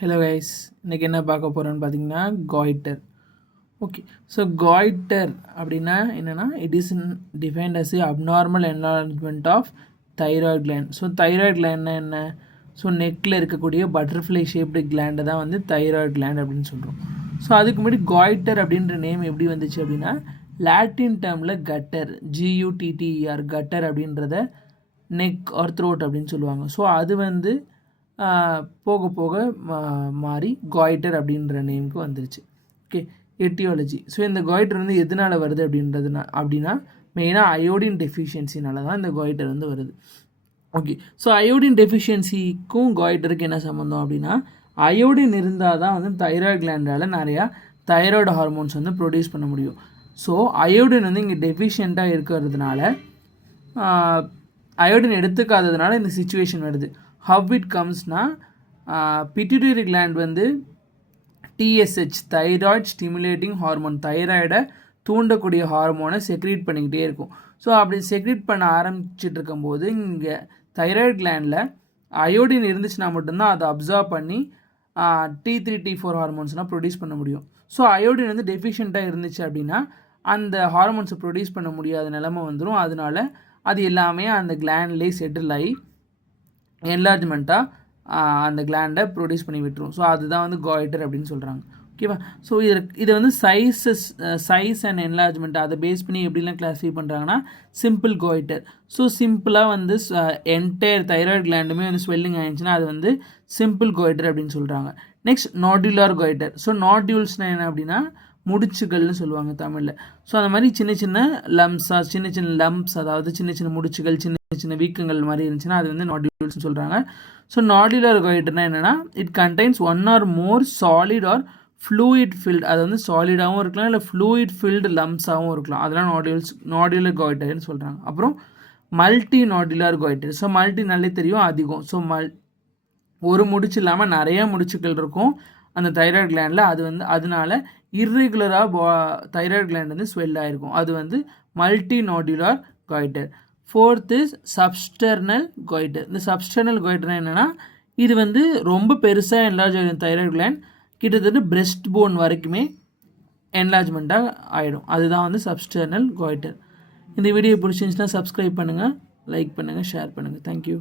Hello guys, இன்றைக்கி என்ன பார்க்க போகிறோன்னு பார்த்தீங்கன்னா காய்டர். ஓகே, ஸோ காய்டர் அப்படின்னா என்னென்னா, it is defined as abnormal enlargement of thyroid gland. So thyroid கிளாண்ட்னா என்ன? ஸோ நெக்கில் இருக்கக்கூடிய பட்டர்ஃப்ளை ஷேப்டு கிளாண்டை தான் வந்து தைராய்டு கிளாண்ட் அப்படின்னு சொல்கிறோம். ஸோ அதுக்கு முன்னாடி காய்டர் அப்படின்ற நேம் எப்படி வந்துச்சு அப்படின்னா, லாட்டின் டேர்மில் கட்டர், GUTTER, கட்டர் அப்படின்றத நெக் ஆர் த்ரோட் அப்படின்னு சொல்லுவாங்க. ஸோ அது வந்து போக போக மாறி காய்டர் அப்படின்ற நேமுக்கு வந்துருச்சு. ஓகே, எட்டியாலஜி. ஸோ இந்த காய்டர் வந்து எதனால் வருது அப்படின்னா மெயினாக அயோடின் டெஃபிஷியன்சினால தான் இந்த காய்டர் வந்து வருது. ஓகே, ஸோ அயோடின் டெஃபிஷியன்சிக்கும் காய்டருக்கு என்ன சம்மந்தம் அப்படின்னா, அயோடின் இருந்தால் தான் வந்து தைராய்டு கிளாண்டால் நிறையா தைராய்டு ஹார்மோன்ஸ் வந்து ப்ரொடியூஸ் பண்ண முடியும். ஸோ அயோடின் வந்து இங்கே டெஃபிஷியண்ட்டாக இருக்கிறதுனால, அயோடின் எடுத்துக்காததுனால இந்த சிச்சுவேஷன் வருது. ஹவ் இட் கம்ஸ்னா, பிட்யூட்டரி கிளாண்ட் வந்து TSH, தைராய்டு ஸ்டிமுலேட்டிங் ஹார்மோன், தைராய்டை தூண்டக்கூடிய ஹார்மோனை செக்ரீட் பண்ணிக்கிட்டே இருக்கும். ஸோ அப்படி செக்ரீட் பண்ண ஆரம்பிச்சிட்டு இருக்கும்போது இங்கே தைராய்டு கிளாண்டில் அயோடின் இருந்துச்சுன்னா மட்டும்தான் அதை அப்சர்வ் பண்ணி T3, T4 ஹார்மோன்ஸ்லாம் ப்ரொடியூஸ் பண்ண முடியும். ஸோ அயோடின் வந்து டெஃபிஷியண்ட்டாக இருந்துச்சு அப்படின்னா அந்த ஹார்மோன்ஸை ப்ரொடியூஸ் பண்ண முடியாத நிலைமை வந்துடும். அதனால அது எல்லாமே அந்த கிளாண்ட்லேயே செட்டில் ஆகி என்லார்ஜ்மெண்ட்டாக அந்த கிளாண்டை ப்ரொடியூஸ் பண்ணி விட்டுரும். ஸோ அதுதான் வந்து காய்டர் அப்படின்னு சொல்கிறாங்க. ஓகேவா? ஸோ இதை வந்து சைஸ் அண்ட் என்லார்ஜ்மெண்ட் அதை பேஸ் பண்ணி எப்படிலாம் கிளாஸிஃபை பண்ணுறாங்கன்னா, சிம்பிள் காய்டர். ஸோ சிம்பிளாக வந்து என்டையர் தைராய்டு கிளாண்டுமே வந்து ஸ்வெல்லிங் ஆயிடுச்சுன்னா அது வந்து சிம்பிள் காய்டர் அப்படின்னு சொல்கிறாங்க. Next nodular goitre. ஸோ நாட்யூல்ஸ்னால் என்ன அப்படின்னா முடிச்சுகள்னு சொல்லுவாங்க தமிழில். ஸோ அந்த மாதிரி சின்ன சின்ன லம்ப்ஸ், அதாவது சின்ன சின்ன முடிச்சுகள், சின்ன சின்ன வீக்கங்கள் மாதிரி இருந்துச்சுன்னா அது வந்து நாட்யூல்ஸ்னு சொல்கிறாங்க. ஸோ நாடுலர் காய்டர்னா என்னென்னா, it contains one or more solid or fluid filled, அது வந்து சாலிடாகவும் இருக்கலாம் இல்லை ஃப்ளூயிட் ஃபில்டு லம்ப்ஸாகவும் இருக்கலாம். அதெல்லாம் நாடுலர் காய்டர்னு சொல்கிறாங்க. அப்புறம் multi nodular goitre. So multi நல்லே தெரியும், அதிகம். ஸோ ஒரு முடிச்சு இல்லாமல் நிறைய முடிச்சுக்கள் இருக்கும் அந்த தைராய்டு கிளாண்டில். அது வந்து அதனால இர்ரெகுலராக தைராய்டு கிளாண்ட் வந்து ஸ்வெல் ஆகிருக்கும். அது வந்து multi nodular goitre. Fourth is substernal goitre. இந்த சப்ஸ்டர்னல் காய்டர்னா என்னென்னா, இது வந்து ரொம்ப பெருசாக என்லார்ஜ் ஆகிடும் தைராய்டு கிளாண்ட், கிட்டத்தட்ட பிரெஸ்ட் போன் வரைக்குமே என்லார்ஜ்மெண்ட்டாக ஆகிடும். அதுதான் வந்து சப்ஸ்டர்னல் காய்டர். இந்த வீடியோ பிடிச்சிருந்துச்சுன்னா சப்ஸ்கிரைப் பண்ணுங்கள், லைக் பண்ணுங்கள், ஷேர் பண்ணுங்கள். தேங்க்யூ.